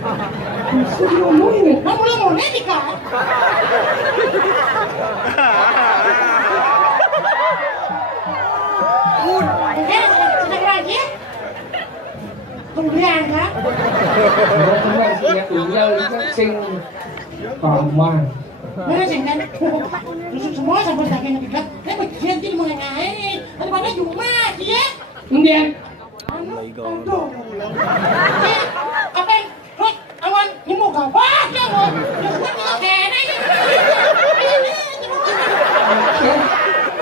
Bisa ngomongin. Kamu lo mau netika? Sedang lagi? Kemudian kan? Ya tinggal sing paman. Mana sih kan? Tusuk semua sampai dagingnya dikat. Bagian jadi mau ngain. Daripada cuma dia. Kemudian. Aduh. Apa? Rot, awan, ini mau gawat ya mon.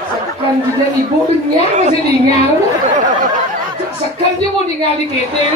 Sekan kita ibu dunia masih tinggal. Sekan dia mau tinggal di ketel.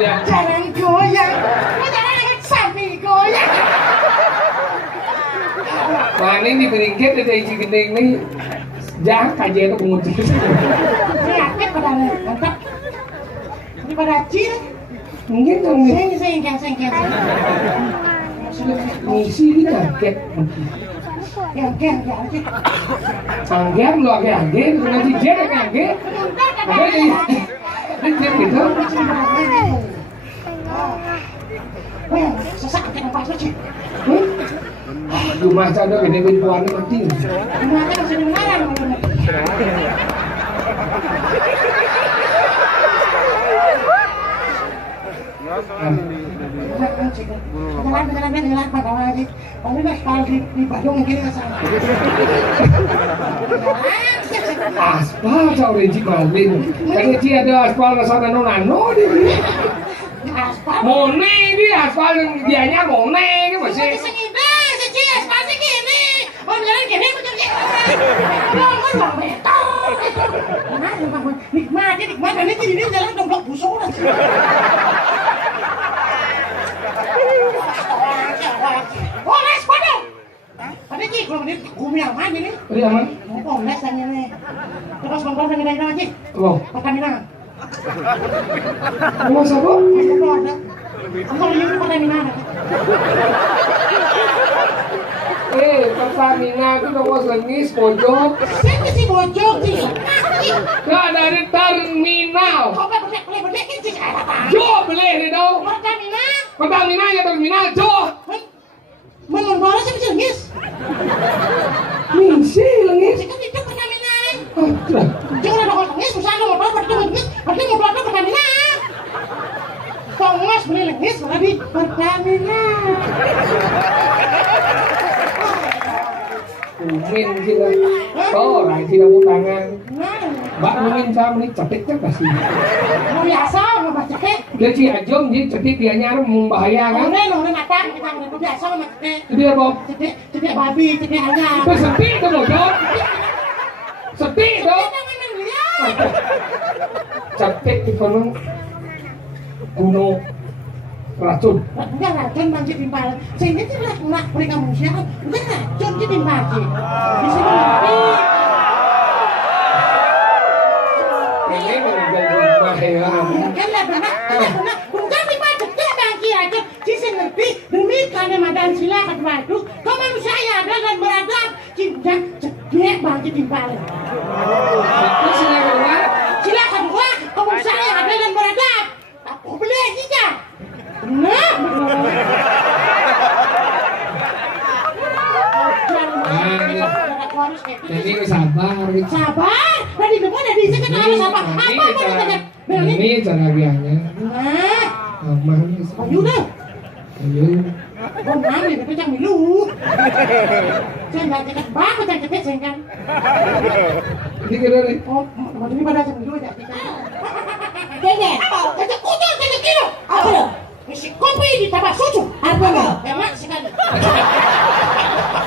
Jangan goyang, jangan sapi goyang. Mana ini beringkit ada isi gendeng nih. Jangan aja itu penguji. Yakin pada mantap. Ini pada cil. Mungkin dong nih. Sengkeng. Ngisi ini kaget. Geng. Anggem lo anggem nanti dia anggem. Ada di. Ini gitu. Sesak kenapa sih? Aduh masa dong ini perempuan mati. Gimana masih dengaran? Jalan pada lagi. Kalau nggak sekali di Bandung mungkin nggak salah. Aspal jauh dari Malin. Tadi dia ada aspal rasanya nano di. Aspal. Mone ini aspal yang dianya mone ini masih. Aspal segini. Mau jalan gini macam ni. Jangan bang betul. Nikmat. Ini jalan domplok busuk lah. Oh, les pada. Pada cik, kalau ini kumi aman ini. Ini aman. Oh, les tanya nih. Terus bang bang lagi lagi. Oh. Pertamina. Mau siapa? Aku ini Pertamina. Pertamina itu nomor senis pojok. Siapa sih bojok sih? Nggak dari terminal. Kau boleh sih Jo boleh nih dong. Pertamina. Pertamina ya terminal Jo. Menurut sih bisa ngis. Misi lengis. Kan itu Pertamina. Jangan ada orang ngis, misalnya mau bawa ngis, berarti mau bawa Pertamina. Kongos beli ngis, berarti Pertamina. Umin kita. Oh, right tidak mau tangan. Mbak Umin sama ini cetiknya pasti. Biasa nggak baca cek. Dia si Ajom jadi cetik dia nyari membahayakan. Nongre matang kita nggak biasa sama cek. Itu dia Bob. Cek babi, cek ayam. Itu sepi itu loh Bob. Sepi dong. Cetik di gunung gunung racun. Enggak racun banjir timpal. Sehingga tidak nak beri manusia kan. Enggak racun jadi timpal. Di sini mati. Ini menjadi rumah ya. Kan lah benar. Bukan di mana dia bangki aja. Sisi ngerti demi karena madan silakan waktu. Kau manusia yang ada dan beradab. Cinta cedek bangki timpal. Itu silakan Pak. Silakan gua. Kau manusia yang ada dan beradab. Aku beli aja. Nah. Jadi sabar. Sabar. Tadi depan ada di sana harus apa? Ini cara biangnya. Nah. Aman. Ayo dah. Ayo. Kau nangis tapi jangan milu. Jangan cakap bagus jangan cakap sengkan. Ini kira nih. Oh, ini pada jangan milu aja. Kayaknya. Kacau kucing kacau kilo. Apa? Mesti kopi ditambah susu. Apa enggak? Emak sekali.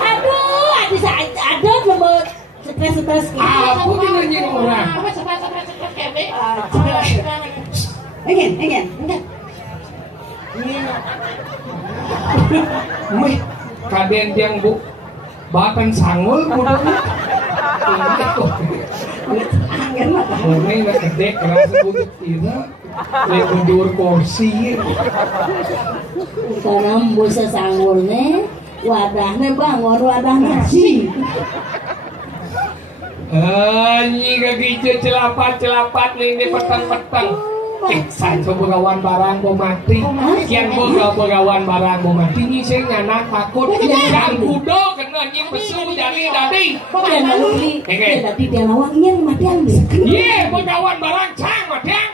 Aduh, ada lembut stres Aku tidak nyium orang. Apa stres kebe? Ingin. Wih, kaden yang bu bahkan sanggul mudah. Angin mah. Ini nak gede kerasa bujuk tidak. Lek mundur kursi. Karena busa sanggulnya, wadahnya bangun, wadah nasi. Anjing kaki celapat nih petang. Saya coba kawan barang mau mati. Kian pegawai barang mau mati. Ini saya nyanak takut. Dan kudo kena nyim pesu dari. Dia lalu dia tadi dia lawaknya mati ambil. Iya, pegawai barang cang matiang.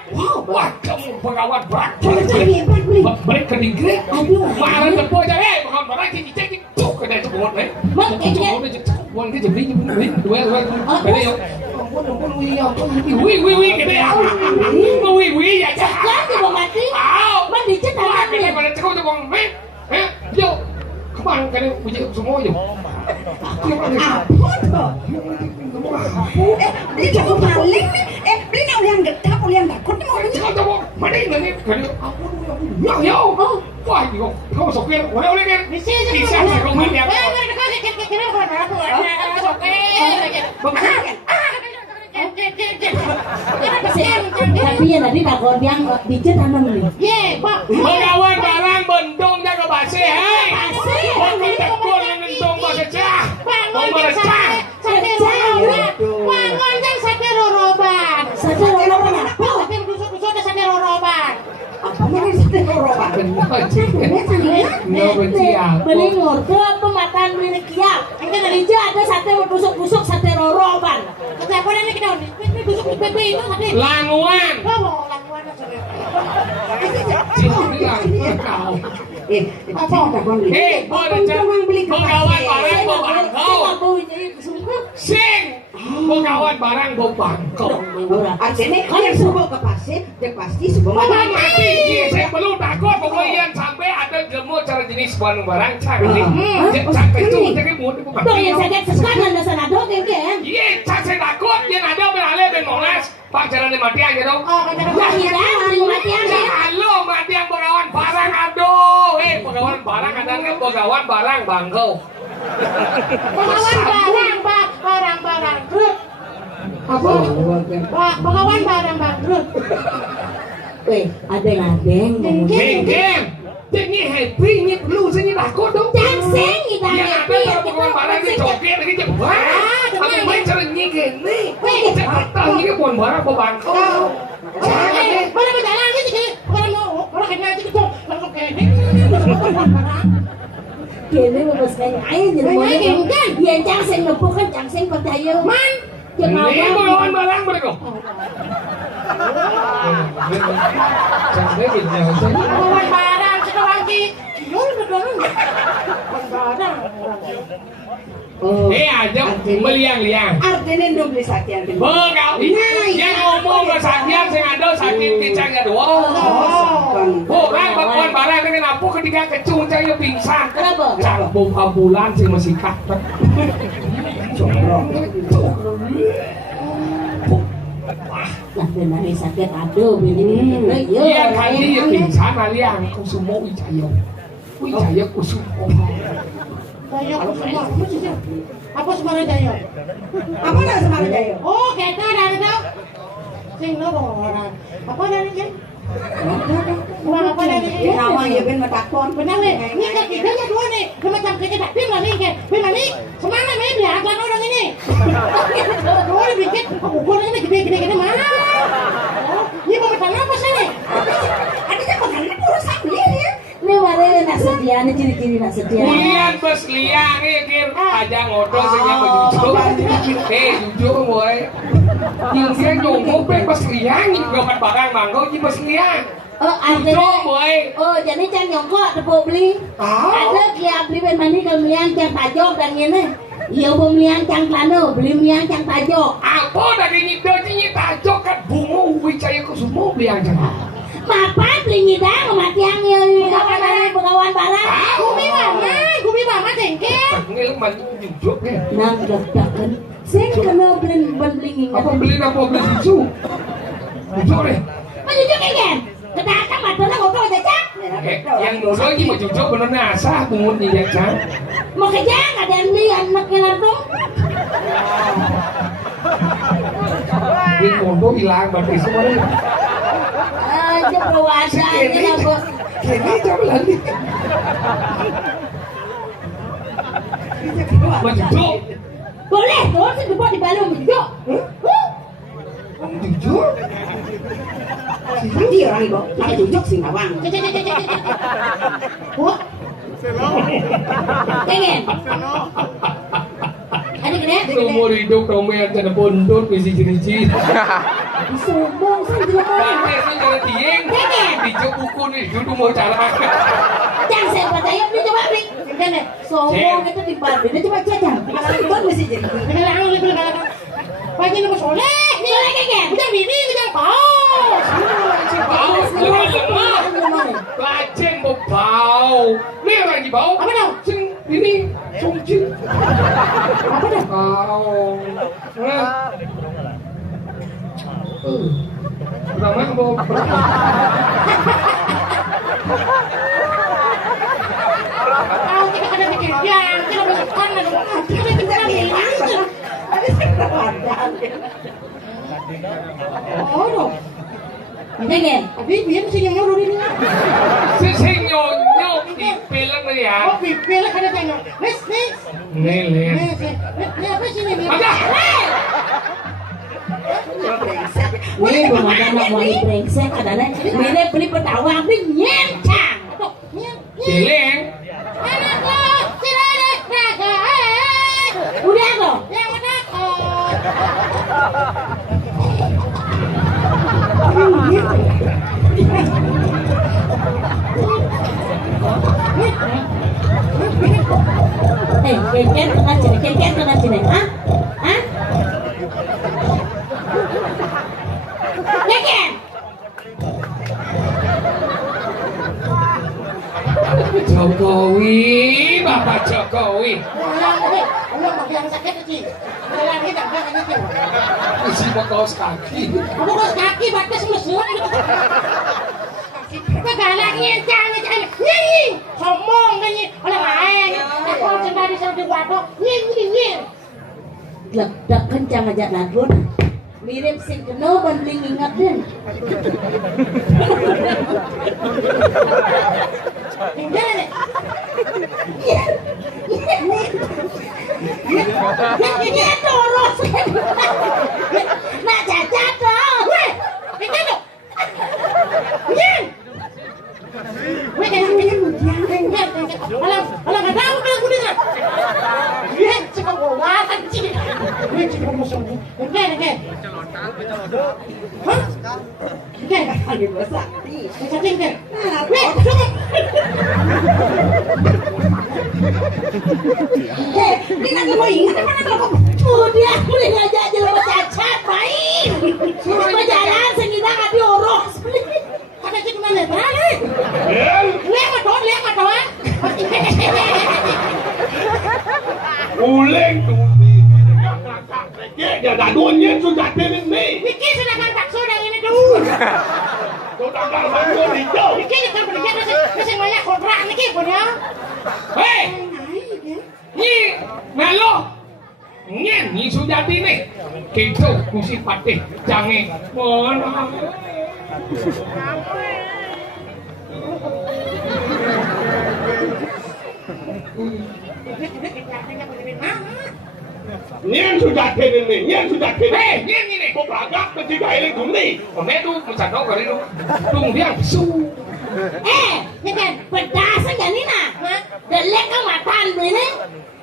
Wah, kamu pegawai barang. Balik ke Inggris. Malah tepuk aja, pegawai barang cek tuh kena cepot nih. Bukan ke jebli dua. Balik yuk. Wih, gede ya. Wih ya. Jadi mau mati. Mandi cetak. Kena pada cekau tu bang. Yo. Kemana kena puji semua yo. Beli cukup maling nih. Beli nak ulian getah, ulian takut nih mau Cekau tu bang. Mana ni kena. Yo. Wah, yo. Kau sokir. Boleh kan? Bisa kau mati apa? Tapi ya tadi takut yang dijet tanam nih. Pegawai barang bendung jaga basi, hei. Bukan tekun yang bendung basi cah. Bangun jangan sampai roroban. Saja loloban apa? Tapi busuk-busuk dah sampai roroban. Apa mana saja loloban? No benci apa? Beli ngordo pemataan beli kiap. Ini dari ada sate busuk-busuk sate roroban. Kenapa ini kita ini busuk bebe itu tadi. Languan. Oh, lakukan aja. Pegawai barang bau bangkau. Sing. Pegawai barang bau bangkau. Artinya kalau subuh ke pasir, dia pasti subuh Mama mati. Saya belum takut pokoknya sampai ada jemu cara jenis barang cak ini. Cak itu jadi mudah bukan. Dong yang saya sesuatu anda sana dong kan? Iya, cak saya takut dia ada beralih ben molas. Pak jalan mati aja dong. Wah ya dah, mati aja. Halo, mati yang pegawai barang aduh. Pegawai barang ada nggak pegawai barang bangkau. Barang bangkrut. Apa? Pegawai barang bangkrut. Weh, adeng ngomong. Geng. Ini happy, ini perlu sini takut dong. Jangseng kita Ya ada kalau pegawai barang ini joget lagi jebak. Tapi main cara gini. Tahu ini bukan barang bangkau. Mana berjalan gitu. Orang kena gitu. Orang kena. Kini bebas kayak air jadi boleh. Dia jangseng bukan jangseng percaya. Man, ini pegawai barang mereka. Pegawai barang lagi. Barang. Aja meliang-liang. Artinya dong beli sakit. Bengkau. Yang ngomong ke sakit, saya ada sakit kicangnya doang. Bukan bakuan barang dengan apa ketika kecungcang yang pingsan. Kenapa? Cambung ambulan sih masih katet. Lah benar sakit aduh begini. Iya kali dia pingsan aliang kusumo wijaya. Wijaya kusumo. Jaya Kusuma. Apa Semara Jaya? Apa nak Semara Jaya? Oh, kita dah tahu. Sing orang. Apa dari kan? Apa dari kan? Nama ya ben matakon. Benar nih. Ini kan kita ya dua nih. Macam kita tim lah nih kan. Benar nih. Semangat nih biar orang ini. Dua bikin ukurannya gede mana? Ini mau makan apa sih nih? Ada makan apa urusan beli ya? Ini mana nak sedia, ini ciri-ciri nak sedia. Lian bos liang nih kir aja ngodol sehingga jujur. Jujur boy. Yang dia nyongkok bos liang ini bukan barang mangga ini bos liang. Oh ada. Boy. Oh jadi cang nyongkok ada beli. Ada kia beli ben mandi kalau meliang cang tajok dan ini. Iya mau meliang cang plano, beli meliang cang tajok. Apa dari nyido ini tajok kan bunga wicaya kusumo liang cang. Papa beli nyidang mati yang kapan ada pengawan barang. Gumi mama dengkel. Ini man jujur ya. Nang dadakan. Saya kena beli Apa beli susu? Jujur deh. Mau jujur kan? Kedakan mata nak ngobrol jajak. Yang dulu ini mau jujur bener nasa bungut nih ya cang. Mau kerja ada yang beli anaknya langsung. Ini mondo hilang berarti semua nih. Aja berwasa aja lah bos. Kini jam lagi. Mau jujur? Boleh, tuh saya dibuat di balon jujur. Jujur? Dia orang ibu, ada jujur sih bawang. Wah, Pengen. Ada kena? Seumur hidup kamu yang kena pondok mesti jenis-jenis. Sombong saya juga mau. Nanti saya jalan tieng. Dijok buku nih, duduk mau cara. Jangan saya percaya ini coba beli. Kan sombong itu di balon. Ini coba jajan. Kalau mesti jadi. pagi nama soleh. Ini lagi kan? Udah bini, udah paus. Lemah. Lajeng mau bau. Ini lagi bau. Apa dong? Sing ini sungcing. Apa dong? Bau. Pertama mau Tahu kita kada bikin yang kita masukkan ada kita kita lagi. Oh dong. Pengen. Tapi biar sih yang nyuruh ini. sing nyonyo di film ya. Oh pipil kada tengok. Wes. Nih. Ini apa sih ini? Ada. Ini belum ada anak wali brengsek adanya. Ini beli petawang ini nyencang. Jeleng. Anakku, tidak naga. Udah kok. Yang anakku. Ken tengah sini, hah? Ken. Jokowi, Bapak Jokowi. Allah yang sakit sih. Yang ini tak ada kan. Isi kaos kaki. Aku kos kaki batas mesum. Kegalang nyencang nyanyi. Somong nyanyi. Orang lain. Aku sendiri sampai wadok. Nyanyi. Ledak kencang aja lagun. Mirip sing kena bandling ingat den. Tinggal deh. Ini terus. Nak cacat dong. Weh, tinggal dong. Nyen. Weh, tinggal. Alang ada apa aku dengar? Nyen, cakap wawasan sih. Nyen, cakap musuh. Tinggal. Hah? Tinggal. Lagi bersakti. Tinggal. Weh, coba. Ini nak mau ingat mana kalau Udah, boleh ngajak aja sama cacat, main. Berjalan sengita nggak diorok. Ada cik mana berani? Lewat doang. Uleng tuh. Ya dah duanya sudah ini. Bikin sedangkan bakso yang ini dulu. Sudah bakso hijau. Bikin kan berjalan masih banyak kontrak nih punya. Hei, ni melo. Nyen ni sudah ini. Gitu Gusti Patih jange. Mohon. Nyen sudah kene nih, nyen sudah kene. Hei, ini. Kok beragak ketika ini tuni? Hôm nay tu mình nó gọi đi đâu. Tung dia su. Ni kan pedas aja ni nak. Delek kau makan beli ni.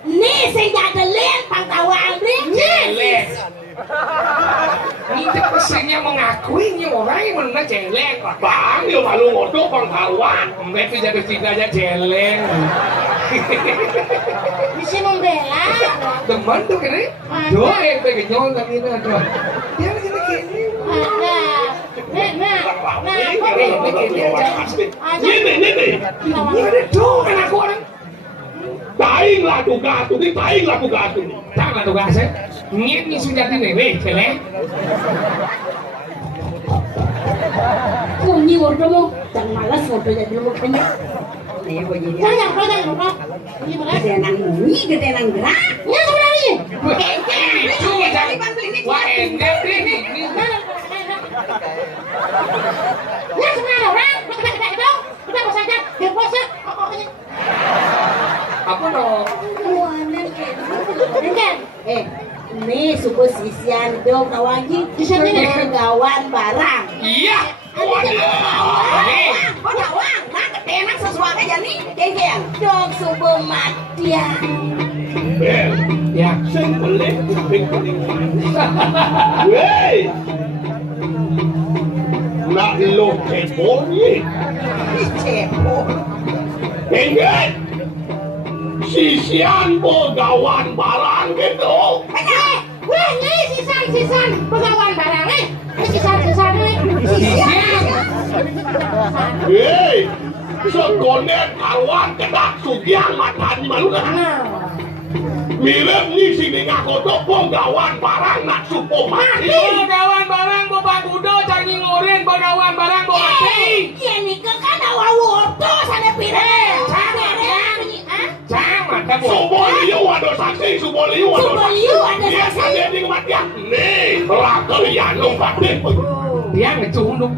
Ni senja delek pangkawang beli. Jelek. Ini pesennya mengakui ini orang yang mana jelek. Bang, yo malu ngotot pangkawan. Hôm nay tu jadi tiga aja jelek. Bisa membela. Teman tu kene. Dua yang pengen nyol lagi ni ada. Dia lagi ni. Ini. Ada tu kan aku orang. Taing lah tugas tu, taing lah tugas tu. Tak lah tugas saya. Ni sudah ni weh, jelek. Kau ni order mo, jangan malas order jadi mo kena. Nih kok jadi. Jangan, jangan. Ini mana? Gede nang bunyi, gede nang gerak. Ya sebenarnya. Itu macam wah endek ni. Ya sebenarnya orang. Kita apa saja? Dia puasa. Apa dong? Kan? Ni suku sisian dong kawangi. Sisian ni gawan barang. Iya. Waduh. Kok dawang? Nah, gede nang sesuatu aja nih. Geng. Dong suku matia. Bel, Ya. sing boleh kuping kuning. Wey. Nak lo telepon ni. Cepo. Pengen. Sisian pegawan barang gitu. Wah, ni sisan pegawan barang ni. Sisan ni. Hei, sekonet kawan kedak sugiang matan di malu kan? Mirip ni sini ngaku pegawan barang nak supo mati. Pegawan barang bawa kuda jangan ngorin pegawan barang bawa mati. Ya ni kan awak worto sana pirang. Jangan tak Subo liu ada saksi, subo liu ada Subo liu ada Dia saksi. ada di kematian. Nih, rakal yang batin. dia ngecunduk.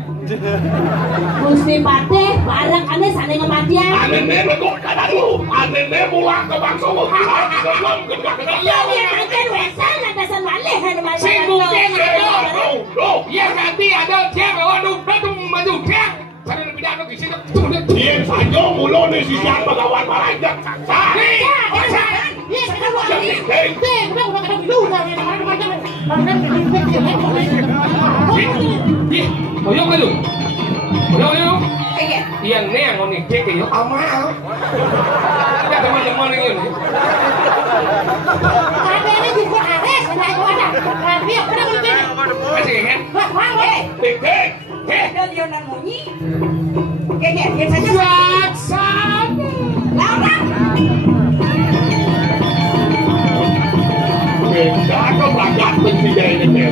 Gusti Patih barang ane sana kematian. Aneh betul kata dulu. Aneh pulang ke bangsa belum kenal. Ya akan wesan ada sanwale hanu masa. Sibuknya ya nanti ada tiang lawan tu maju tiang. Sana lebih dah nak isi tu. Dia saja mulu ni sisian pegawan barang jak saksa. Ni sekarang buat ni. Hei, Kita udah kena dulu dah. Oyong tu. Oyong. Geng. Yang ni yang ni cek yo amal. Ya teman-teman ni. Tapi ini juga ares, ada itu ada. Tapi apa dah mungkin? Masih kan? Wah, wah. hei. Dia nang bunyi. Geng saja. Saksan. Laura. Beda kau bagat pencidai ni.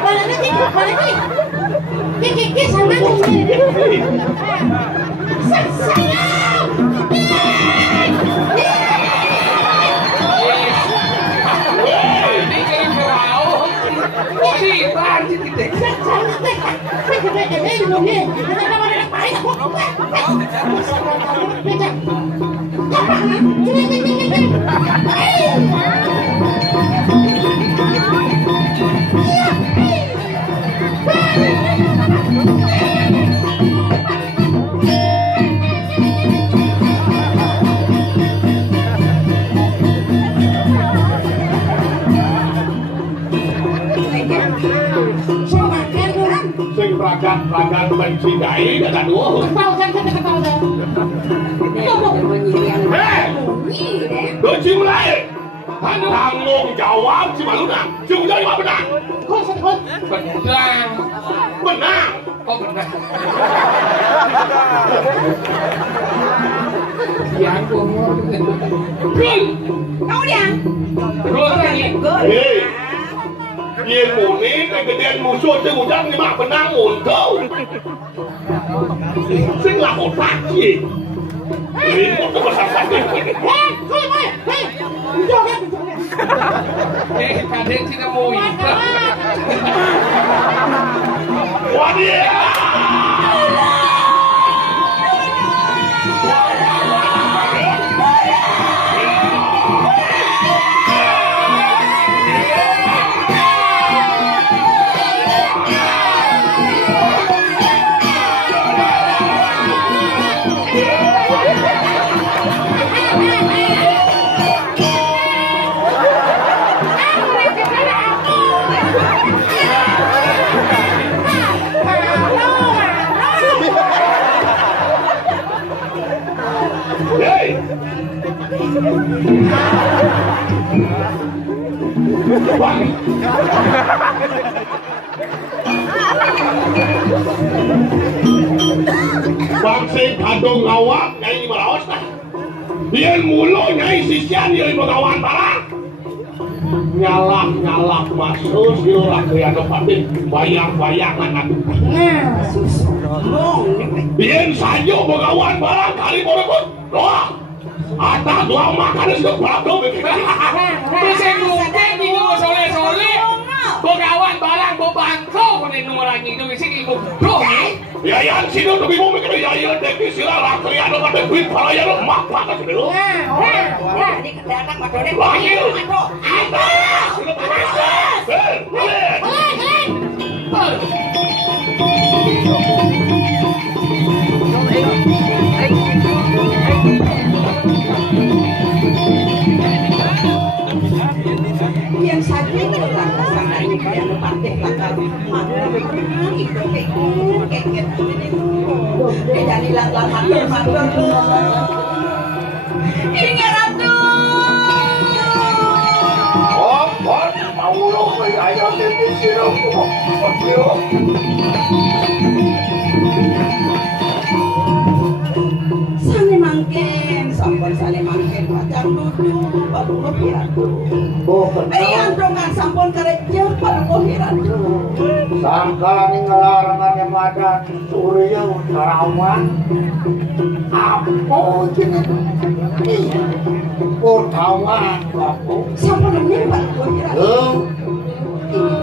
Mana ni? Kiki sama tu. Sayang. Ini kena kerau. Di bar di kita. Sing ragat pencidai dah dua. Hei, kunci mulai. Tanggung jawab si Maluna. Tanggung jawab apa benar? Benang. Benar. Oh benar. Yang umur. Rul. Kau dia. Rul lagi. Hei, ilmu ni kegedean musuh cengudang ni mak benang muncul. Sing lah otak sih. Ribut tuh besar-besar. Joget. Kadang tidak mau itu. Waduh. Hey! Bang! Bang sing kadung ngawak nyai maraos tah. Biar mulu nyai sisian nyai begawan barang. Nyalak masuk siulah ke anu pati bayang-bayangan atuh. Biar saja begawan barang kali boleh doa. Ata doa makan itu berapa begitu? Bisa ngomong di rumah soleh-soleh. Begawan barang bobangko pada orang itu sini ibu. Bro. Ya yang sini tuh bingung mikir ya dek sila lakri anu pada duit para ya mak pada dulu. Ini kedatangan madone. Lahir. Yang saja langkah sana ini yang pakai langkah mana itu kayak jadi langkah ini ratu Mau lo ayo di sini sane mangken sampun sane mangken macam duduk baru kehiratu yang dongkan sampun kerja baru kehiratu sangka ningalarangan yang ada Surya Utarawan apa jenis Utarawan apa sampun ini baru kehiratu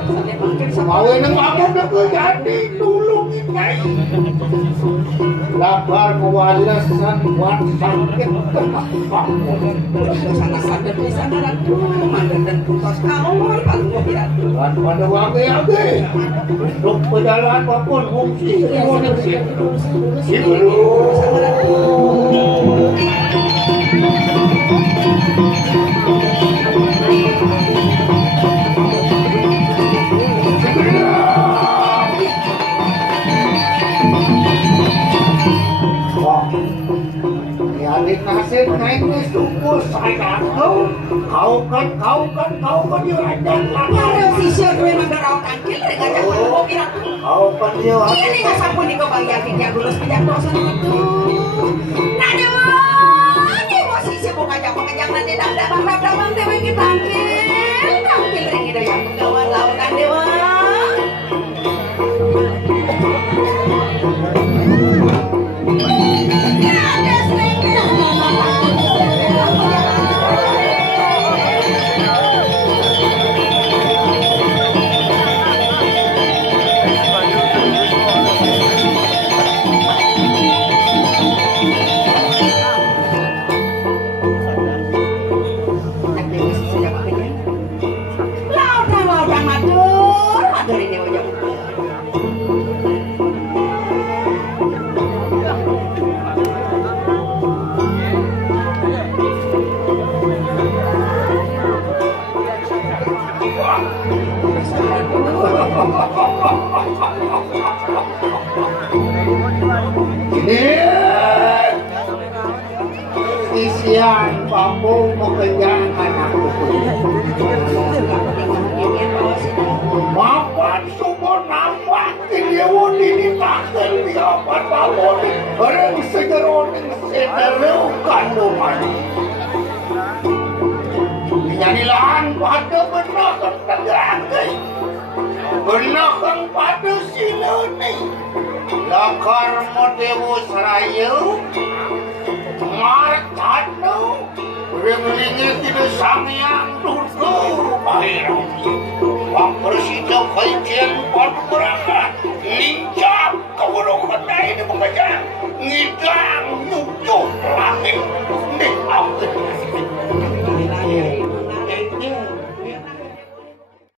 sane mangken mau yang aku udah jadi tulungin nyai labar kewalasan buat sakit sana sakit di sana ratu mandan dan putus kawan baru kehiratu dan pada waktu untuk perjalanan apapun fungsi adik nasib naik ke suku saya kau kan dia ajar Orang sisir gue menggarau kancil dengan jago kehiratu kau kan dia ini nggak sampun nih kau bayangin yang lulus pijak dosa itu. Nah dewa, dewa sisi buka jago kejang nanti dabang dewa kita tangkil ring itu yang penggawan lautan dewa. Isian pambung mengejar anakku mapan sumur nampak kiliwun ini takkan diapat pambung orang segeroning sederu kandungan menyanilahan pada benakang tegakai benakang pada silani lakar modewu serayu Martano Remlingnya tidak sangyang dulu Bahiram Mempersijak kajian pada berangkat Ninjak kewalaupun ini mengajar Ngidam